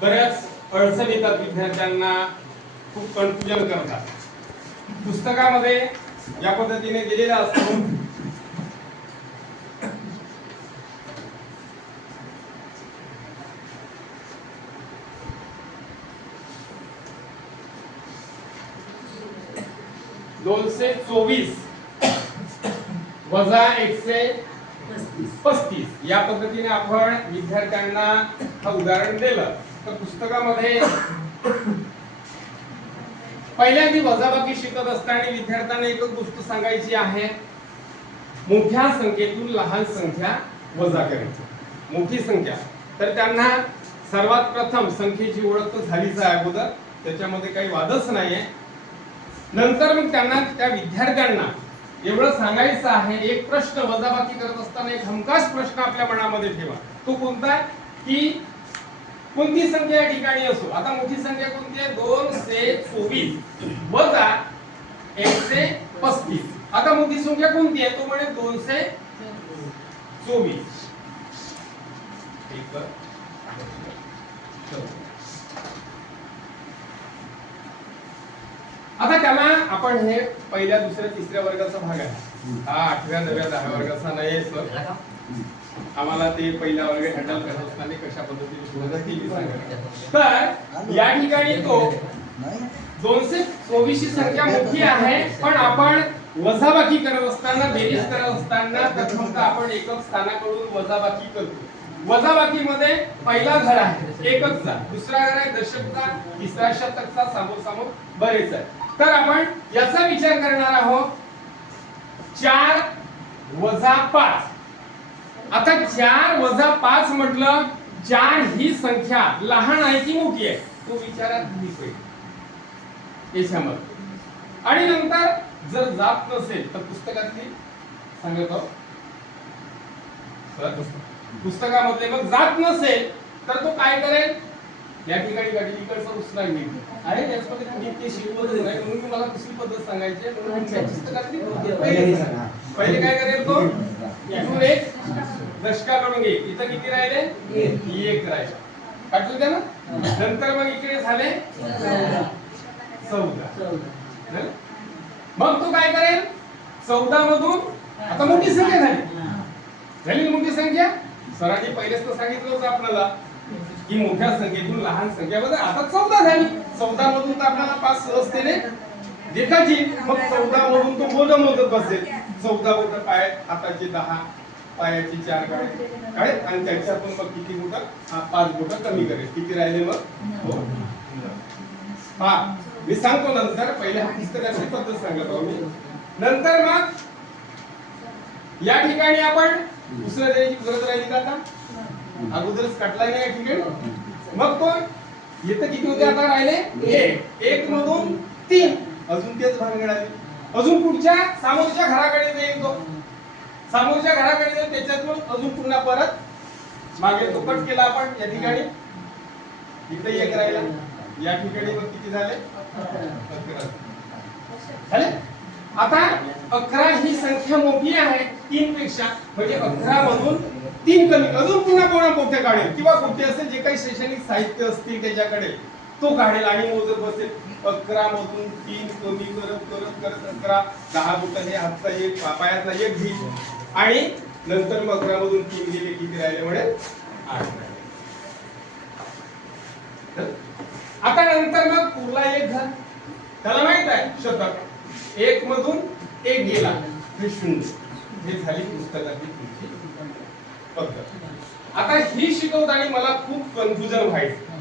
बऱ्याच अडचणी येतात विद्यार्थ्यांना, खूप कन्फ्युजन करतात. पुस्तकामध्ये या पद्धतीने दिलेलं असतं. दोनशे 24 वजा 135 या पद्धतीने आपण विद्यार्थ्यांना हा उदाहरण दिलं. तर पुस्तकामध्ये पहिल्यांदा वजाबाकी शिकत असताना विद्यार्थ्यांना एकच गोष्ट सांगायची आहे, मोठ्या संख्येतून लहान संख्या वजा करायची. मोठी संख्या तर त्यांना सर्वात प्रथम संख्येची ओळख तर झालीच आहे अगोदर, त्याच्यामध्ये काही वादच नाहीये. नंतर मग त्यांना त्या विद्यार्थ्यांना एवढं सांगायचं आहे, एक प्रश्न वजाबाकी करत असताना एक हमखास प्रश्न आपल्या मनामध्ये ठेवा. तो कोणता की कोणती संख्या या ठिकाणी असो. आता मोठी संख्या कोणती आहे? 224 वजा 135. आता मोठी संख्या कोणती आहे? तो म्हणे 224. आता त्याला आपण हे पहिल्या दुसऱ्या तिसऱ्या वर्गाचा भाग आहे, हा 8व्या 9व्या 10व्या वर्गाचा नाही सर. आम्हाला ते पहिला वर्ग हँडल करत असताना कशा पद्धतीने सुरुवात केली सांगा. तर या ठिकाणी तो 224 ही संख्या मोठी आहे, पण आपण वजाबाकी करत असताना, बेरीज करत असताना प्रथमतः आपण एकक स्थानाकडून वजाबाकी करतो. वजाबाकीमध्ये पहिला घर आहे एककचा, दुसरा घर आहे दशकचा, तिसरा शतकचा, समोर बरेच आहे. तर आपण याचा विचार करणार आहोत. 4 वजा 5. आता 4 वजा 5 म्हटलं, 4 ही संख्या लहान आहे की मोठी आहे तो विचारात घेतोय याच्यामध्ये. आणि नंतर जर जात नसेल तर पुस्तकातली सांगत आहोत, पुस्तकामध्ये मग जात नसेल तर तो काय करेल, या ठिकाणी गाडी इकडचा उचला घेईल आहे. त्याच्यामध्ये तुम्ही ते शिकवतच नाही म्हणून तुम्हाला दुसरी पद्धत सांगायची आहे. म्हणून पुस्तकातली पहिले काय करेल, तो इथून एक दशकाकडून एक, इथं किती राहिले? एक राहिले, काढलं त्या ना. नंतर मग इकडे झाले 14. मग तो काय करेल, 14 मधून आता मोठी संख्या झाली मोठी संख्या. सरांनी पहिलेच तर सांगितलं होतं आपल्याला की मोठ्या संख्येतून लहान संख्या बघा. आता 14 झाली, 14 मधून तर आपल्याला 5 सहजतेने देताच येईल. मग 14 मधून तो बोट मोजत बसेल. 14 बोट पाय, हाताची 10, पायाची 4 काढे आणि त्याच्यातून मग किती बोट? 5 बोट कमी करेल. किती राहिले मग? हा मी सांगतो नंतर. पहिले हा पुस्तकाची पद्धत सांगत आहोत मी. नंतर मग या ठिकाणी आपण दुसऱ्या द्यायची गरज राहिली का? आता अगोदरच काढलाय ना या ठिकाणी. मग तो येतं किती होते आता राहिले? 1 मधून 3, अजून तेच भानगड आहे. अजून पुढच्या समोरच्या घराकडे जाईल, तो समोरच्या घराकडे जाईल, त्याच्यातून अजून पुन्हा परत मागे तो कट केला आपण या ठिकाणी. इथे 1 राहिला, या ठिकाणी मग किती झाले? 11 झाले. आता 11 ही संख्या मोठी आहे 3 पेक्षा, म्हणजे 11 मधून 3 कमी, अजून पुन्हा कोणा मोठे काढेल किंवा कुठे असेल जे काही शैक्षणिक साहित्य असतील त्याच्याकडे तो काढेल आणि मोजत बसेल. 11 मधून 3 कमी करत 11, 10 बोट हे हातचा एक, पायातला एक घेईल आणि नंतर मग 11 मधून 3 गेले, किती राहिले म्हणे? 8 राहिले. आता नंतर मग पुढला एक घर, त्याला माहित आहे शतक. 1 मधून 1 गेला, हे 0. हे झाली पुस्तकातली पुढची पद्धत. आता ही शिकवताना मला खूप कन्फ्युजन व्हायचं